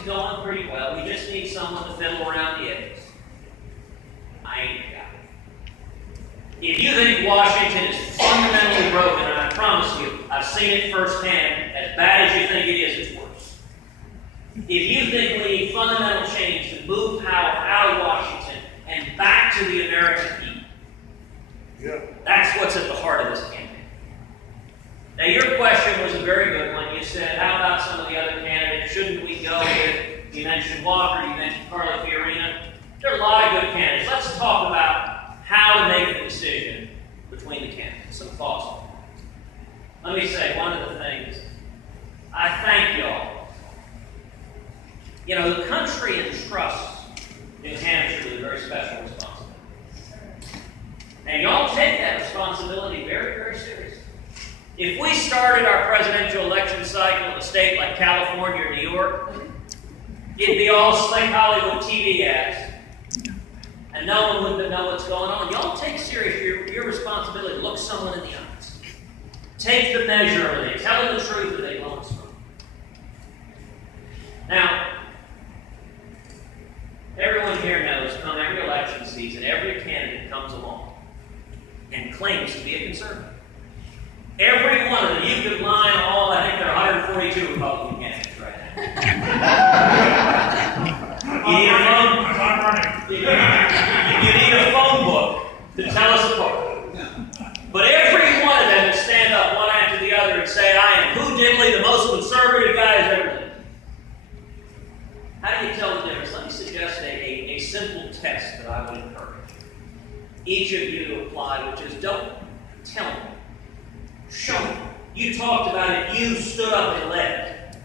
Washington's going pretty well. We just need someone to fiddle around the edges. I ain't got it. If you think Washington is fundamentally broken, and I promise you, I've seen it firsthand, as bad as you think it is, it's worse. If you think we need fundamental change to move power out of Washington and back to the American people, that's what's at the heart of this campaign. Now, your question was a very good one. You said, how about some of the other candidates? Shouldn't we go with, you mentioned Walker, you mentioned Carly Fiorina. There are a lot of good candidates. Let's talk about how to make the decision between the candidates. Some thoughts on that. Let me say one of the things. I thank y'all. You know, the country entrusts New Hampshire with a very special responsibility. And y'all take that responsibility very, very seriously. If we started our presidential election cycle in a state like California or New York, it'd be all slick Hollywood TV ads, and no one would know what's going on. Y'all take serious your responsibility to look someone in the eyes. Take the measure of it. Tell them the truth that they want us from. Now, everyone here knows, come every election season, every candidate comes along and claims to be a conservative. Every one of them, you could line all, I think there are 142 Republican candidates right now. You need a phone book to tell us apart. But every one of them will stand up one after the other and say, I am Who Diddley, the most conservative guy who's ever lived. How do you tell the difference? Let me suggest a simple test that I would encourage each of you to apply, which is don't tell me. Show me. You talked about it. You stood up and led.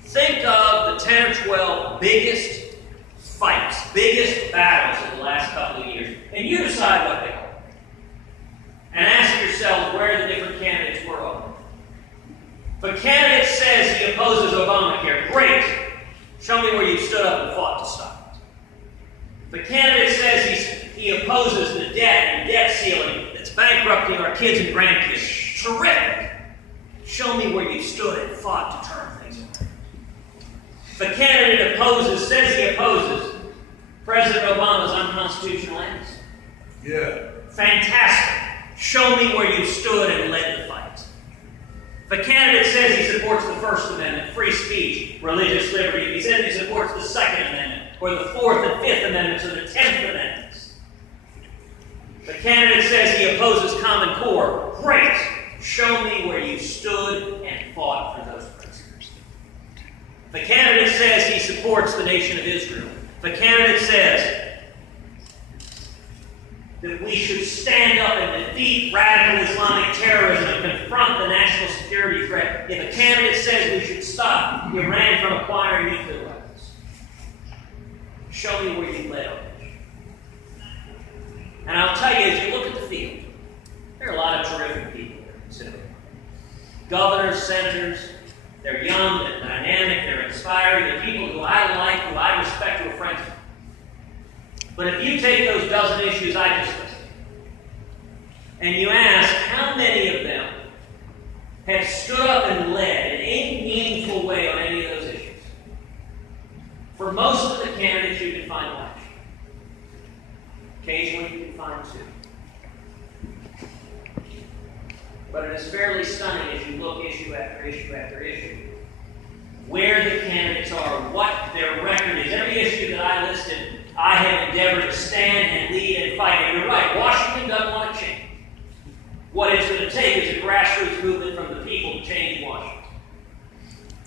Think of the 10 or 12 biggest fights, biggest battles in the last couple of years, and you decide what they are. And ask yourself where the different candidates were on. If a candidate says he opposes Obamacare, great. Show me where you stood up and fought to stop it. If a candidate says he opposes the debt and debt ceiling that's bankrupting our kids and grandkids, terrific. Show me where you stood and fought to turn things around. If a candidate says he opposes President Obama's unconstitutional ends, fantastic. Show me where you stood and led the fight. If a candidate says he supports the First Amendment, free speech, religious liberty, if he says he supports the Second Amendment, or the Fourth and Fifth Amendments, or the 10th Amendments, if a candidate says he opposes Common Core, great. Show me where you stood and fought for those principles. If a candidate says he supports the nation of Israel, if a candidate says that we should stand up and defeat radical Islamic terrorism and confront the national security threat, if a candidate says we should stop Iran from acquiring nuclear weapons, show me where you led on this. And I'll tell you, as you look at the field, there are a lot of terrific people. Governors, senators, they're young, they're dynamic, they're inspiring, they're people who I like, who I respect, who are friends with. But if you take those dozen issues I just listed, and you ask how many of them have stood up and led in any meaningful way on any of those issues, for most of the candidates you can find one. Occasionally you can find two. But it is fairly stunning as you look issue after issue after issue, where the candidates are, what their record is. Every issue that I listed, I have endeavored to stand and lead and fight. And you're right, Washington doesn't want to change. What it's going to take is a grassroots movement from the people to change Washington.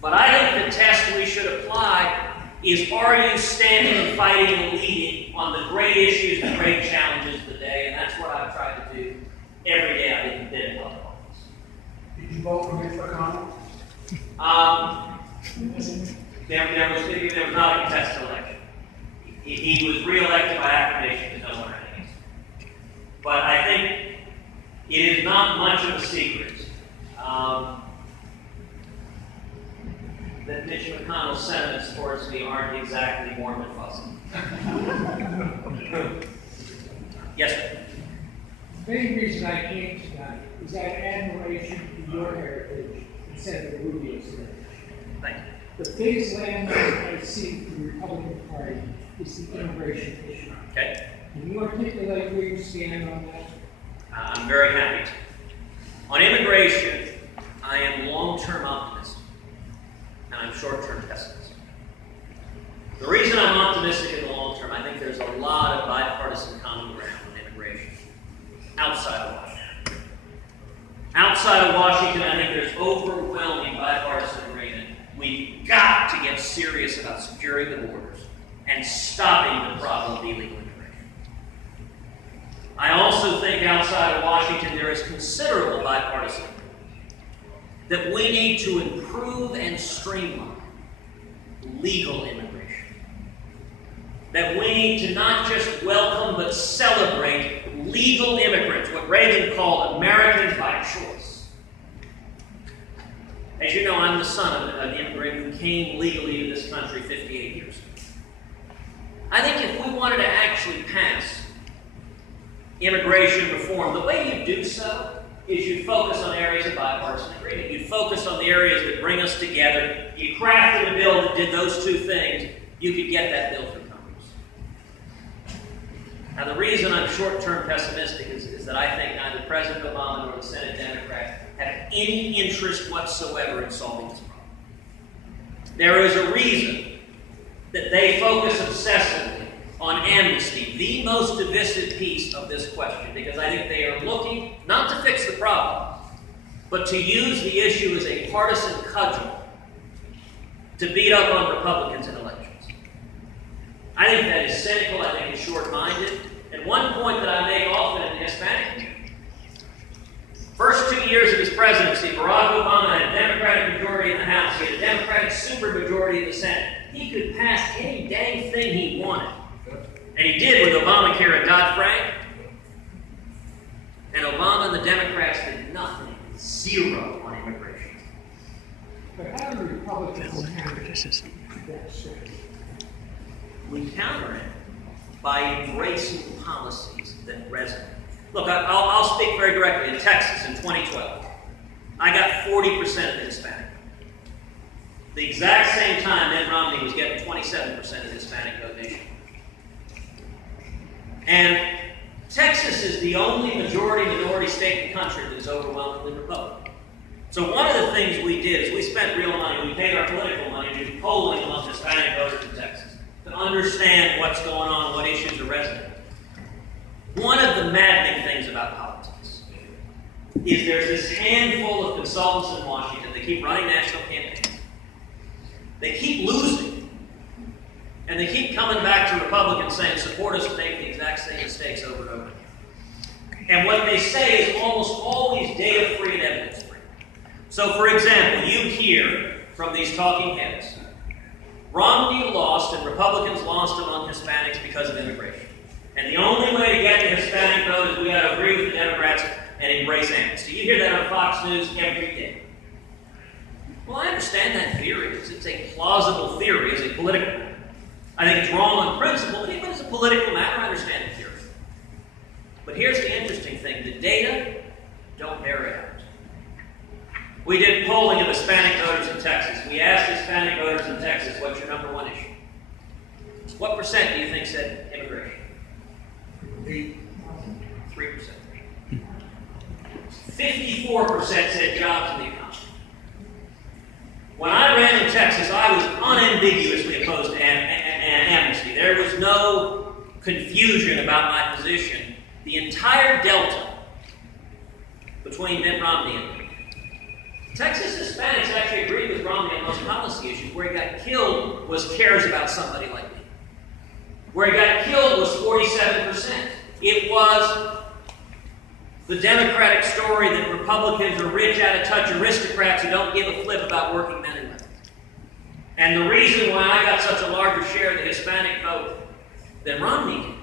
But I think the test we should apply is, are you standing and fighting and leading on the great issues and great challenges of the day? And that's what I've tried to do every day I've been in public. Did you vote for Mitch McConnell? There was not a contested election. He was re-elected by acclamation to no one against. But I think it is not much of a secret that Mitch McConnell's sentiments towards me aren't exactly warm and fuzzy. Yes, sir. The main reason I came tonight is that admiration for your heritage and Senator Rubio's heritage. Thank you. The biggest landmark I see for the Republican Party is the immigration issue. Okay? Can you articulate where you stand on that? I'm very happy to. On immigration, I am long-term optimist, and I'm short-term pessimist. The reason I'm optimistic in the long term, I think there's a lot of bipartisan common ground on immigration outside of Washington. Outside of Washington, I think there's overwhelming bipartisan agreement. We've got to get serious about securing the borders and stopping the problem of illegal immigration. I also think outside of Washington there is considerable bipartisan agreement that we need to improve and streamline legal immigration. That we need to not just welcome but celebrate legal immigrants, what Reagan called Americans by choice. As you know, I'm the son of an immigrant who came legally to this country 58 years ago. I think if we wanted to actually pass immigration reform, the way you do so is you focus on areas of bipartisan agreement. You focus on the areas that bring us together. You crafted a bill that did those two things, you could get that bill through Congress. Now, the reason I'm short-term pessimistic is that I think neither President Obama nor the Senate Democrats have any interest whatsoever in solving this problem. There is a reason that they focus obsessively on amnesty, the most divisive piece of this question, because I think they are looking not to fix the problem, but to use the issue as a partisan cudgel to beat up on Republicans in elections. I think that is cynical, I think it's short-minded. And one point that I make often in the Hispanic community, first 2 years of his presidency, Barack Obama had a Democratic majority in the House, he had a Democratic supermajority in the Senate. He could pass any dang thing he wanted. And he did with Obamacare and Dodd-Frank. And Obama and the Democrats did nothing, zero on immigration. But how do the Republicans counter that shift? We counter it by embracing policies that resonate. Look, I'll speak very directly. In Texas in 2012, I got 40% of the Hispanic. The exact same time Mitt Romney was getting 27% of the Hispanic vote nationwide. And Texas is the only majority-minority state in the country that is overwhelmingly Republican. So one of the things we did is we spent real money, we paid our political money to do polling among Hispanic voters in Texas to understand what's going on, what issues are resonating. One of the maddening things about politics is there's this handful of consultants in Washington that keep running national campaigns. They keep losing. And they keep coming back to Republicans saying, support us and make the exact same mistakes over and over again. And what they say is almost always data-free and evidence-free. So, for example, you hear from these talking heads, Romney lost and Republicans lost among Hispanics because of immigration. And the only way to get the Hispanic vote is we got to agree with the Democrats and embrace amnesty. You hear that on Fox News every day. Well, I understand that theory. It's a plausible theory as a political matter. I think it's wrong on principle, but even as a political matter, I understand the theory. But here's the interesting thing. The data don't bear it out. We did polling of Hispanic voters in Texas. We asked Hispanic voters in Texas, what's your number one issue? What percent do you think said immigration? 3%. 54% said jobs in the economy. When I ran in Texas, I was unambiguously opposed to amnesty. There was no confusion about my position. The entire delta between Mitt Romney and me. Texas Hispanics actually agreed with Romney on most policy issues. Where he got killed was cares about somebody like me. Where he got killed was 47%. It was the Democratic story that Republicans are rich, out-of-touch aristocrats who don't give a flip about working men and women. And the reason why I got such a larger share of the Hispanic vote than Romney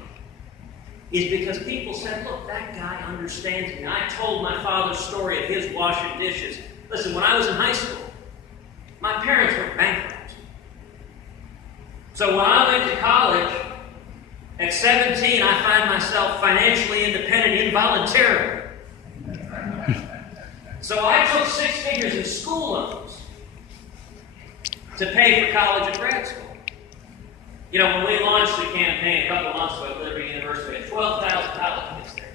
did is because people said, look, that guy understands me. I told my father's story of his washing dishes. Listen, when I was in high school, my parents were bankrupt. So when I went to college, at 17, I find myself financially independent involuntarily. So I took 6 figures in school loans to pay for college and grad school. You know, when we launched the campaign a couple of months ago at Liberty University, we had 12,000 college kids there.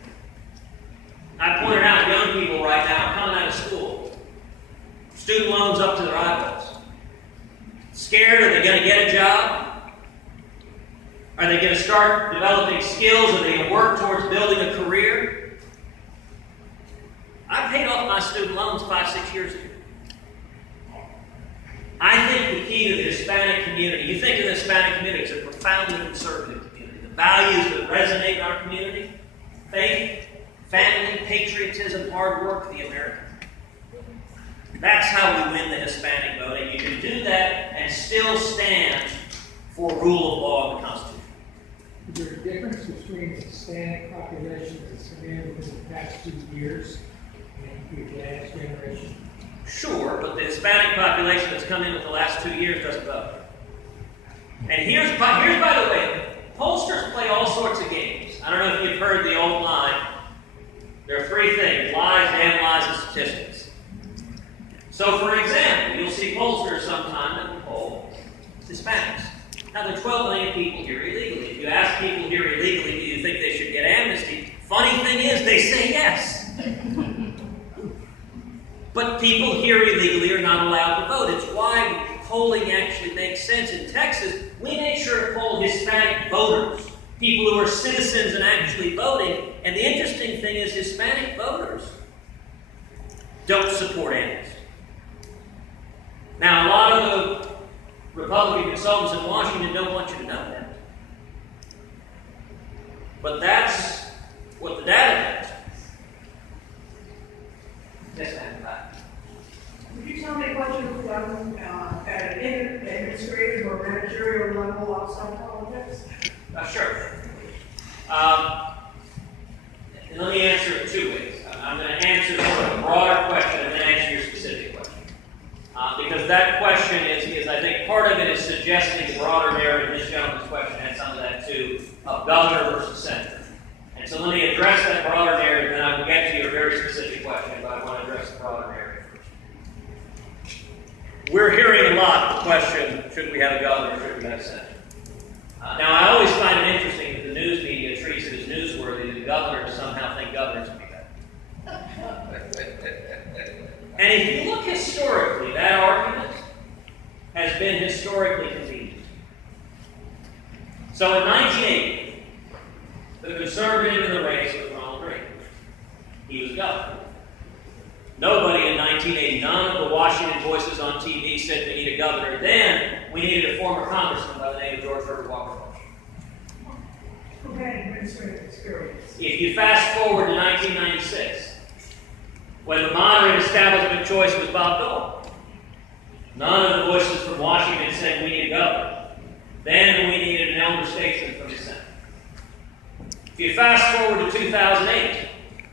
I pointed out young people right now coming out of school, student loans up to their eyeballs. Scared, are they going to get a job? Are they going to start developing skills? Are they going to work towards building a career? I paid off my student loans 5-6 years ago. I think the key to the Hispanic community, you think of the Hispanic community as a profoundly conservative community. The values that resonate in our community, faith, family, patriotism, hard work, the American. That's how we win the Hispanic vote. And you can do that and still stand for rule of law in the Constitution. Is there a difference between the Hispanic population that's come in within the past 2 years and your dad's generation? Sure, but the Hispanic population that's come in with the last 2 years doesn't vote. And here's by the way, pollsters play all sorts of games. I don't know if you've heard the old line. There are 3 things: lies, damn lies, and statistics. So, for example, you'll see pollsters sometime that will poll Hispanics. Now, there are 12 million people here illegally. If you ask people here illegally, do you think they should get amnesty? Funny thing is, they say yes. But people here illegally are not allowed to vote. It's why polling actually makes sense. In Texas, we make sure to poll Hispanic voters, people who are citizens and actually voting. And the interesting thing is Hispanic voters don't support amnesty. Now, a lot of the Republican consultants in Washington don't want you to know that. But that's what the data says. Yes, ma'am. Could you tell me what you've done at an administrative or managerial level outside politics? Sure. And let me answer it 2 ways. I'm going to answer sort of a broader question and then answer your specific question. Because that question is, I think, part of it is suggesting the broader narrative. This gentleman's question had some of that too, of governor versus senator. And so let me address that broader narrative, then I will get to your very specific question, but I want to address the broader narrative first. We're hearing a lot the question, should we have a governor, should we have a senator? Now, I always find it interesting that the news media treats it as newsworthy that governors somehow think governors can be better. And if you look historically, that argument has been historically convenient. So in 1980, the conservative in the race was Ronald Reagan. He was governor. Nobody in 1980, none of the Washington voices on TV said we need a governor. Then we needed a former congressman by the name of George Herbert Walker Bush. Who had administrative experience? If you fast forward to 1996, when the moderate establishment choice was Bob Dole, none of the voices from Washington said we need a governor. Then we needed an elder statesman from the Senate. If you fast forward to 2008,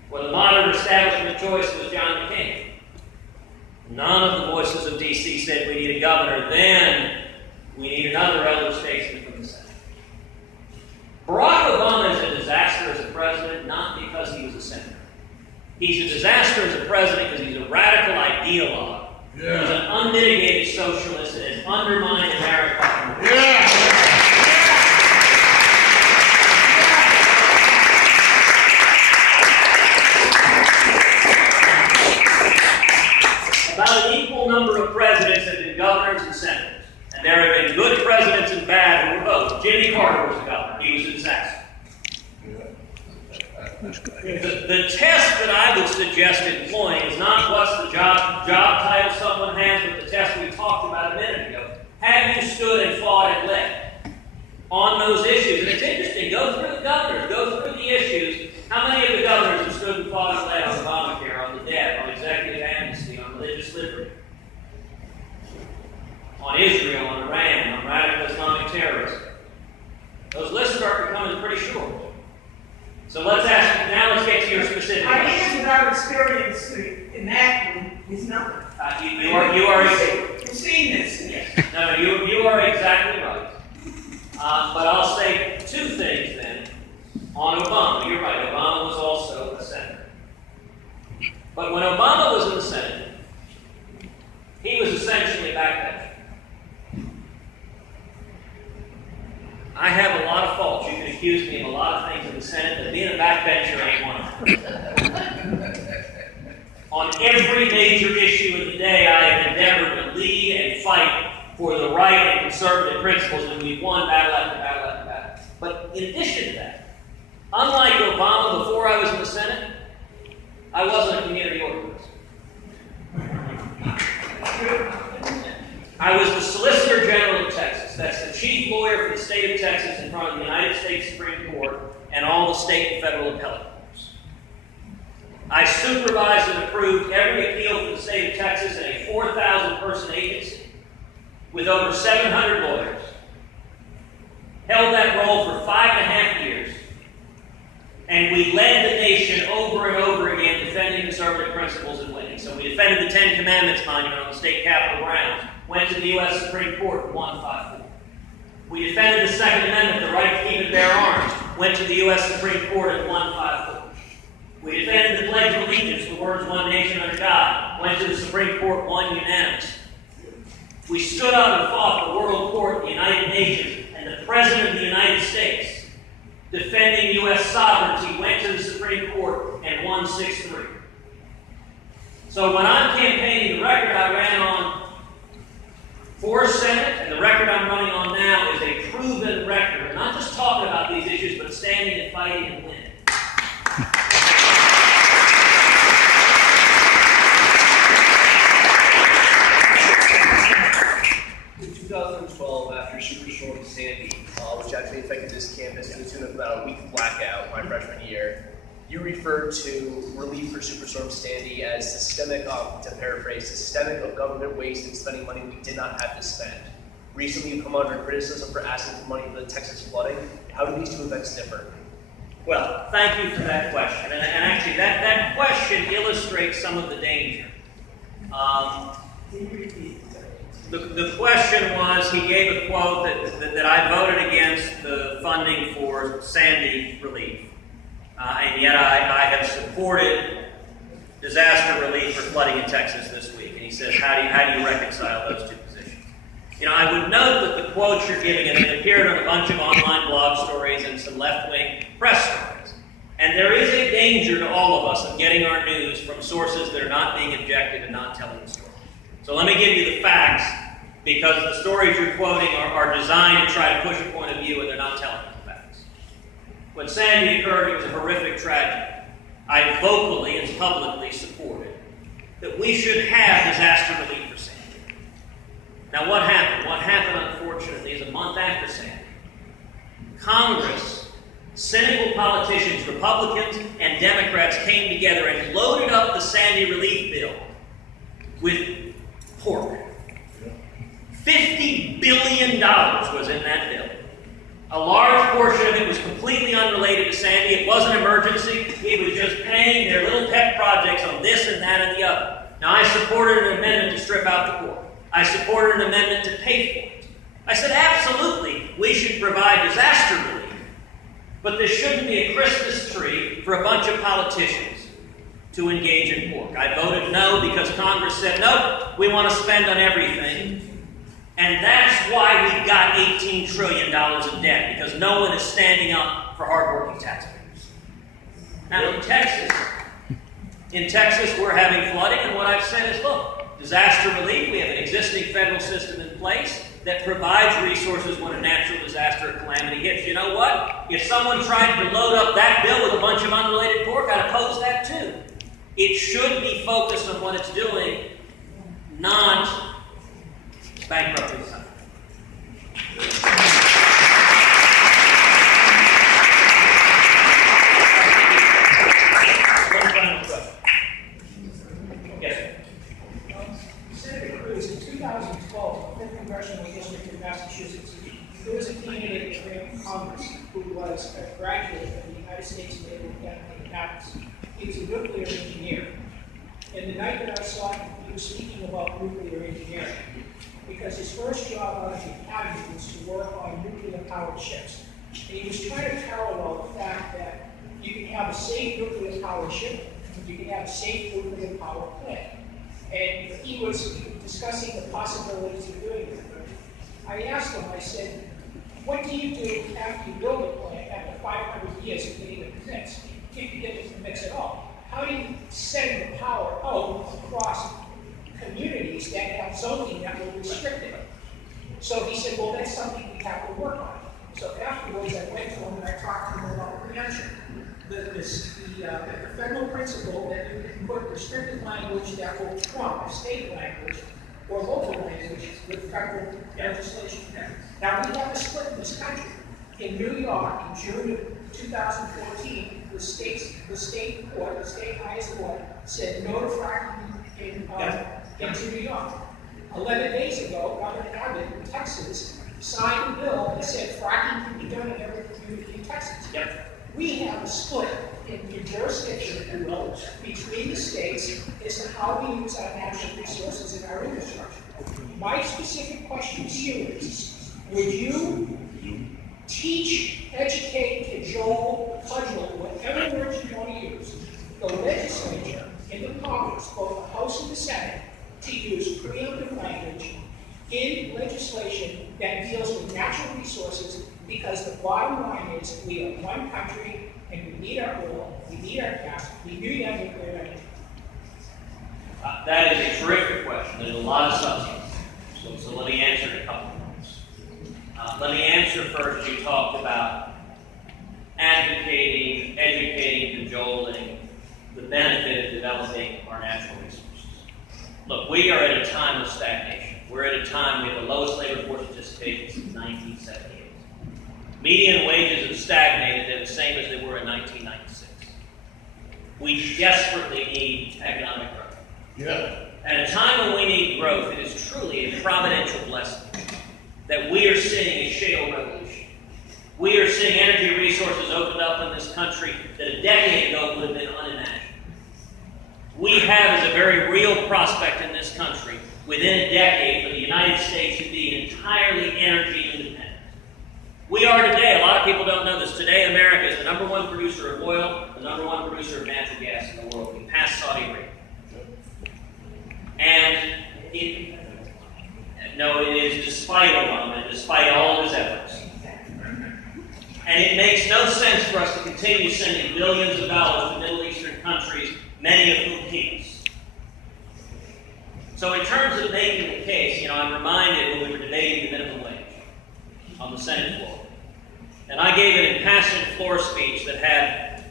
when the moderate establishment choice was John McCain, none of the voices of D.C. said we need a governor. Then we need another elder statesman from the Senate. Barack Obama is a disaster as a president, not because he was a senator. He's a disaster as a president because he's a radical ideologue. Yeah. He's an unmitigated socialist and has undermined America. Yeah. About an equal number of presidents have been governors and senators. And there have been good presidents and bad who were both. Jimmy Carter was a governor. He was in Saxon. The test that I would suggest employing is not what's the job title someone has, but the test we talked about a minute ago. Have you stood and fought and led on those issues? And it's interesting. Go through the governors. Go through the issues. How many of the governors have stood and fought and led on Obamacare, on the debt, on executive amnesty, on religious liberty, on Israel, on Iran, on radical Islamic terrorism? Those lists are becoming pretty short. So let's get to your specific. Ideas without experience enacting is nothing. You are You've seen this. Yes. No, you are exactly right. But I'll say 2 things then on Obama. You're right. Obama was also a senator. But when Obama was in the Senate, he was essentially a backbencher. I have a lot of faults. You can accuse me of a lot of things in the Senate, but being a backbencher ain't one of them. On every major issue of the day, I have endeavored to lead and fight for the right and conservative principles, and we've won battle after battle after battle. But in addition to that, unlike Obama before I was in the Senate, I wasn't a community organizer. I was the Solicitor General of Texas. That's the chief lawyer for the state of Texas in front of the United States Supreme Court and all the state and federal appellate courts. I supervised and approved every appeal for the state of Texas in a 4,000-person agency with over 700 lawyers. Held that role for 5.5 years. And we led the nation over and over again defending conservative principles and winning. So we defended the Ten Commandments monument on the state capitol grounds, went to the U.S. Supreme Court and won 5-4. We defended the Second Amendment, the right to keep and bear arms, went to the U.S. Supreme Court and won 5-4. We defended the Pledge of Allegiance, the words one nation under God, went to the Supreme Court, won unanimous. We stood up and fought the World Court, the United Nations, and the President of the United States, defending U.S. sovereignty, went to the Supreme Court and won 6-3. So when I'm campaigning, the record I ran on for Senate and the record I'm running on now is a proven record. I'm not just talking about these issues, but standing and fighting and winning. In 2012, after Superstorm Sandy, which actually affected this campus to the tune of about a week blackout my freshman year, you referred to relief for Superstorm Sandy as systemic, to paraphrase, systemic of government waste and spending money we did not have to spend. Recently, you've come under criticism for asking for money for the Texas flooding. How do these two events differ? Well, thank you for that question. And actually, that question illustrates some of the danger. The question was, he gave a quote that I voted against the funding for Sandy relief. And yet I have supported disaster relief for flooding in Texas this week. And he says, how do you reconcile those two positions? You know, I would note that the quotes you're giving, and it appeared on a bunch of online blog stories and some left-wing press stories. And there is a danger to all of us of getting our news from sources that are not being objective and not telling the story. So let me give you the facts, because the stories you're quoting are designed to try to push a point of view, and they're not telling the facts. When Sandy occurred, it was a horrific tragedy. I vocally and publicly supported that we should have disaster relief for Sandy. Now what happened? What happened, unfortunately, is a month after Sandy, Congress, cynical politicians, Republicans and Democrats came together and loaded up the Sandy relief bill with pork. $50 billion was in that bill. A large portion of it was completely unrelated to Sandy. It wasn't an emergency. It was just paying their little pet projects on this and that and the other. Now, I supported an amendment to strip out the pork. I supported an amendment to pay for it. I said, absolutely, we should provide disaster relief. But this shouldn't be a Christmas tree for a bunch of politicians to engage in pork. I voted no because Congress said, nope, we want to spend on everything. And that's why we've got $18 trillion in debt, because no one is standing up for hardworking taxpayers. Now in Texas, we're having flooding, and what I've said is, look, disaster relief, we have an existing federal system in place that provides resources when a natural disaster or calamity hits. You know what? If someone tried to load up that bill with a bunch of unrelated pork, I'd oppose that too. It should be focused on what it's doing, not bankrupting something. One final question. Yes. Senator Cruz, in 2012, the 5th Congressional District in Massachusetts, there was a candidate in Congress who was a graduate of the United States Naval Academy in Athens. He was a nuclear engineer. And the night that I saw him, he was speaking about nuclear engineering, because his first job out of the academy was to work on nuclear-powered ships. And he was trying to parallel the fact that you can have a safe nuclear-powered ship, you can have a safe nuclear-powered plant. And he was discussing the possibilities of doing that. I asked him, I said, What do you do after you build a plant after 500 years of getting the permits? If you get the permits at all, how do you send the power out across communities that have zoning that will restrict it? So he said, well, that's something we have to work on. So afterwards, I went to him and I talked to him about preemption. The federal principle that you can put restricted language that will trump state language or local language with federal legislation. Now, we have a split in this country. In New York, in June of 2014, the state highest court said no to fracking into New York. 11 days ago, Governor Abbott in Texas signed a bill that said fracking can be done in every community in Texas. Yep. We have a split in jurisdiction, if you will, between the states as to how we use our natural resources and our infrastructure. My specific question to you is, would you teach, educate, cajole, cudgel, whatever words you want to use, the legislature and the Congress, both the House and the Senate, to use preemptive language in legislation that deals with natural resources, because the bottom line is we are one country and we need our oil, we need our gas, we need our nuclear energy. That is a terrific question. There's a lot of substance. So let me answer it a couple of points. Let me answer first. You talked about advocating, educating, cajoling the benefit of developing our natural resources. Look, we are at a time of stagnation. We're at a time we have the lowest labor force participation since 1978. Median wages have stagnated. They're the same as they were in 1996. We desperately need economic growth. Yeah. At a time when we need growth, it is truly a providential blessing that we are seeing a shale revolution. We are seeing energy resources opened up in this country that a decade ago would have been unimaginable. We have as a very real prospect in this country within a decade for the United States to be entirely energy independent. We are today, a lot of people don't know this, today America is the #1 producer of oil, the #1 producer of natural gas in the world. We passed Saudi Arabia. And it is despite Obama, despite all of his efforts. And it makes no sense for us to continue sending billions of dollars to Middle Eastern countries, many of whom hate us. So in terms of making the case, I'm reminded when we were debating the minimum wage on the Senate floor. And I gave an impassioned floor speech that had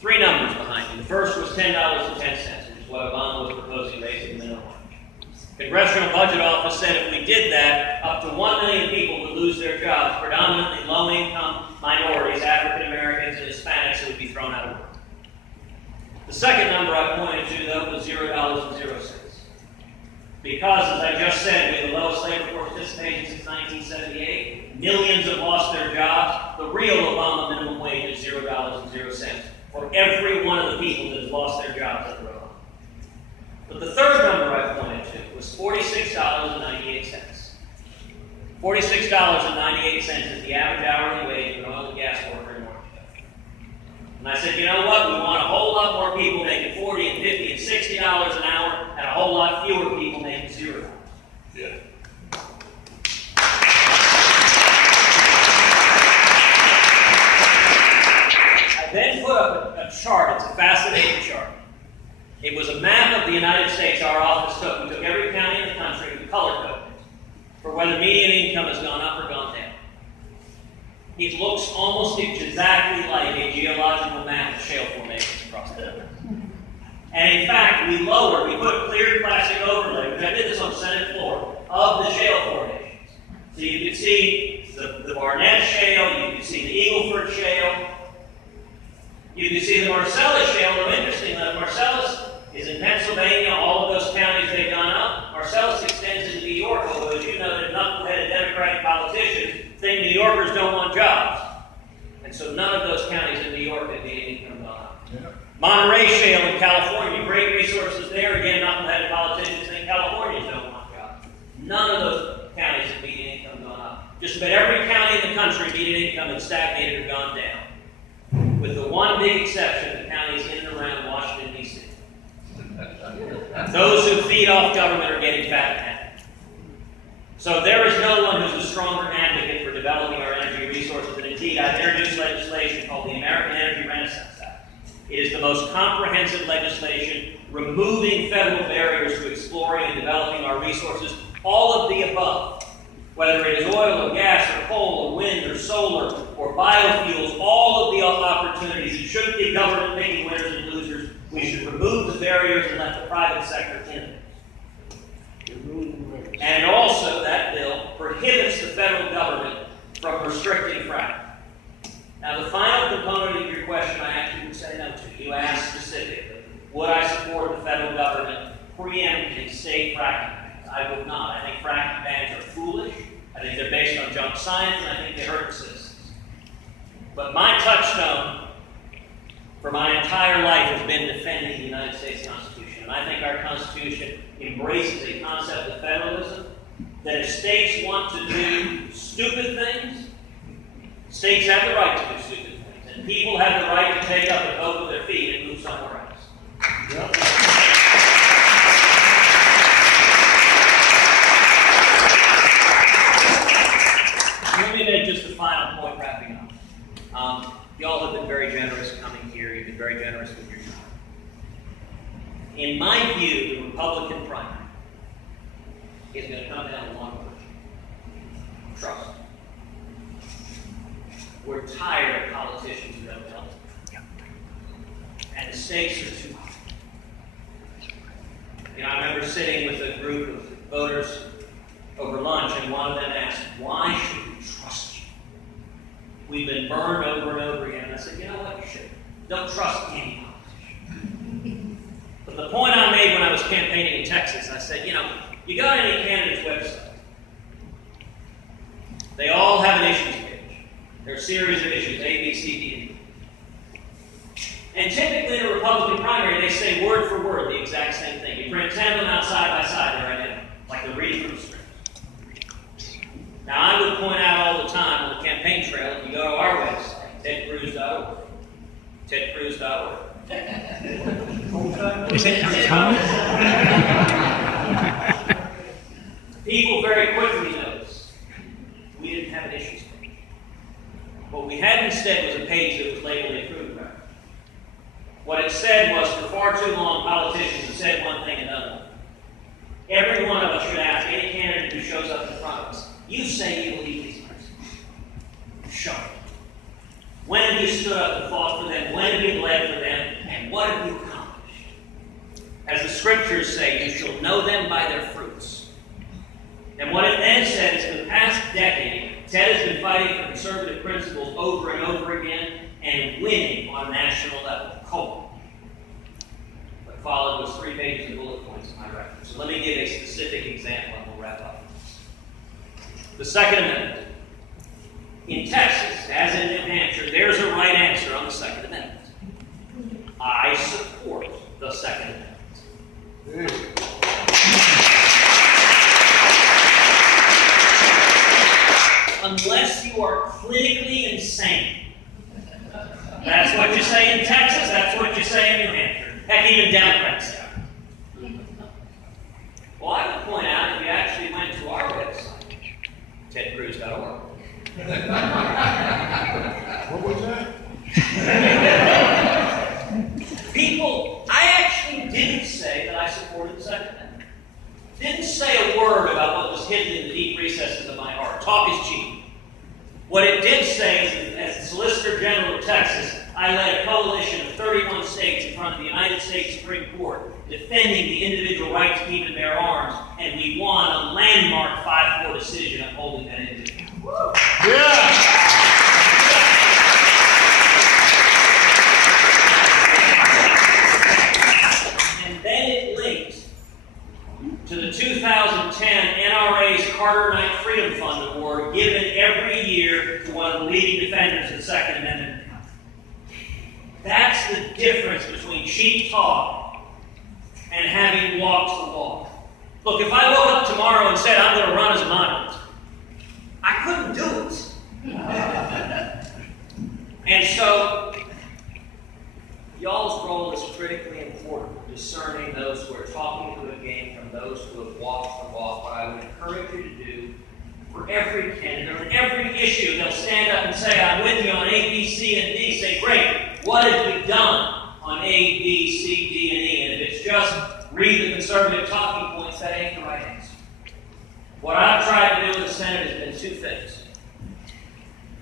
3 numbers behind it. The first was $10.10, which is what Obama was proposing raising the minimum wage. The Congressional Budget Office said if we did that, up to 1 million people would lose their jobs, predominantly low-income minorities, African Americans, and Hispanics who would be thrown out of work. The second number I pointed to, though, was $0.00. Because, as I just said, we have the lowest labor force participation since 1978. Millions have lost their jobs. The real Obama minimum wage is $0.00 for every one of the people that has lost their jobs under Obama. But the third number I pointed to was $46.98. $46.98 is the average hourly wage of an oil and gas worker in North Dakota. And I said, you know what? We want a whole lot more people making $40 and $50 and $60 an hour, and a whole lot fewer people making $0. Yeah. I then put up a chart. It's a fascinating chart. It was a map of the United States our office took. We took every county in the country and color coded it for whether median income has gone up or gone down. It looks almost exactly like a geological map of shale formations across the country. And in fact, we put clear plastic overlay, because I did this on the Senate floor, of the shale formations. So you can see the Barnett Shale, you can see the Eagle Ford Shale, you can see the Marcellus Shale. Though interesting, the Marcellus is in Pennsylvania, all of those counties they've gone up. Marcellus extends into New York, although as you know, the knuckleheaded Democratic politicians think New Yorkers don't want jobs. And so none of those counties in New York have median income gone up. Yeah. Monterey Shale in California, great resources there. Again, knuckleheaded politicians think Californians don't want jobs. None of those counties have median income gone up. Just about every county in the country, median income has stagnated or gone down. With the one big exception, the counties in and around Washington, D.C. Those who feed off government are getting fat and happy. So there is no one who's a stronger advocate for developing our energy resources, and indeed, I've introduced legislation called the American Energy Renaissance Act. It is the most comprehensive legislation removing federal barriers to exploring and developing our resources, all of the above. Whether it is oil or gas or coal or wind or solar or biofuels, all of the opportunities. It shouldn't be government making winners and losers. We should remove the barriers and let the private sector in. And also, that bill prohibits the federal government from restricting fracking. Now, the final component of your question I actually would say no to. You asked specifically, would I support the federal government preempting state fracking bans? I would not. I think fracking bans are foolish. I think they're based on junk science, and I think they hurt the citizens. But my touchstone for my entire life has been defending the United States Constitution. And I think our Constitution embraces a concept of federalism, that if states want to do stupid things, states have the right to do stupid things. And people have the right to take up and vote with their feet and move somewhere else. Yep. Let me make just a final point wrapping up. Y'all have been very generous coming here. You've been very generous with your time. In my view, the Republican primary is going to come down to one word: trust. We're tired of politicians who don't tell us. And the stakes are too high. I remember sitting with a group of voters over lunch, and one of them asked, "Why should we trust you? We've been burned over and over again." And I said, "You know what? You should. Don't trust any politician." But the point I made when I was campaigning in Texas, I said, you got any candidate's website? They all have an issues page. There are a series of issues, A, B, C, D, and E. And typically in a Republican primary, they say word for word the exact same thing. You print 10 of them out side by side, they're identical, like they're reading from the script. Now, I would point out all the time on the campaign trail, if you go to our website, tedcruz.org, tedcruz.org. Is it common? People very quickly noticed we didn't have an issues page. What we had instead was a page that was labeled a approved record. What it said was, for far too long, politicians have said one thing and done another. Every one of us should ask any candidate who shows up in front of us, you say you believe these persons. Show it. When have you stood up and fought for them? When have you bled for them? And what have you accomplished? As the scriptures say, you shall know them by their fruits. And what it then said is, for the past decade, Ted has been fighting for conservative principles over and over again and winning on a national level. Cold. What followed was 3 pages of bullet points in my record. So let me give a specific example and we'll wrap up. The Second Amendment. In Texas, as in New Hampshire, there's a right answer on the Second Amendment. I support the Second Amendment. Unless you are clinically insane. That's what you say in Texas, that's what you say in New Hampshire. Heck, even Democrats say it. Well, I would point out, if you actually went to our website, tedcruz.org. What was that? People, I actually didn't say that I supported the Second Amendment. Didn't say a word about what was hidden in the deep recesses of my heart. Talk is cheap. What it did say is, as the Solicitor General of Texas, I led a coalition of 31 states in front of the United States Supreme Court, defending the individual right to keep and bear arms, and we won a landmark 5-4 decision upholding that individual. Yeah! And then it linked to the 2010 NRA's Carter Knight Freedom Fund Award, given every year to one of the leading defenders of the Second Amendment. That's the difference between cheap talk and having walked the walk. Look, if I woke up tomorrow and said I'm going to run as a moderate, I couldn't do it. And so, y'all's role is critically important, discerning those who are talking to the game from those who have walked the walk. What I would encourage you to do for every candidate, every issue, they'll stand up and say, I'm with you on A, B, C, and D. Say, great, what have you done on A, B, C, D, and E? And if it's just read the conservative talking points, that ain't the right answer. What I've tried to do in the Senate has been two things.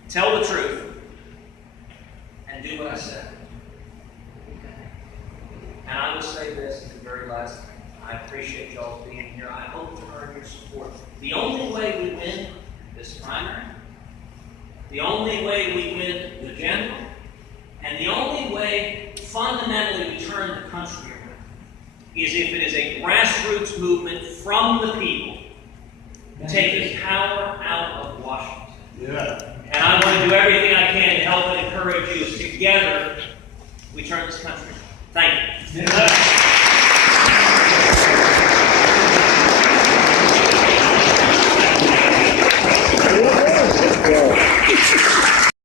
Tell the truth and do what I said. And I will say this at the very last thing. I appreciate y'all being here. I hope to earn your support. The only way we win this primary, the only way we win the general, and the only way fundamentally we turn the country around is if it is a grassroots movement from the people taking power out of Washington. Yeah. And I want to do everything I can to help and encourage you as together we turn this country around. Thank you. Yeah.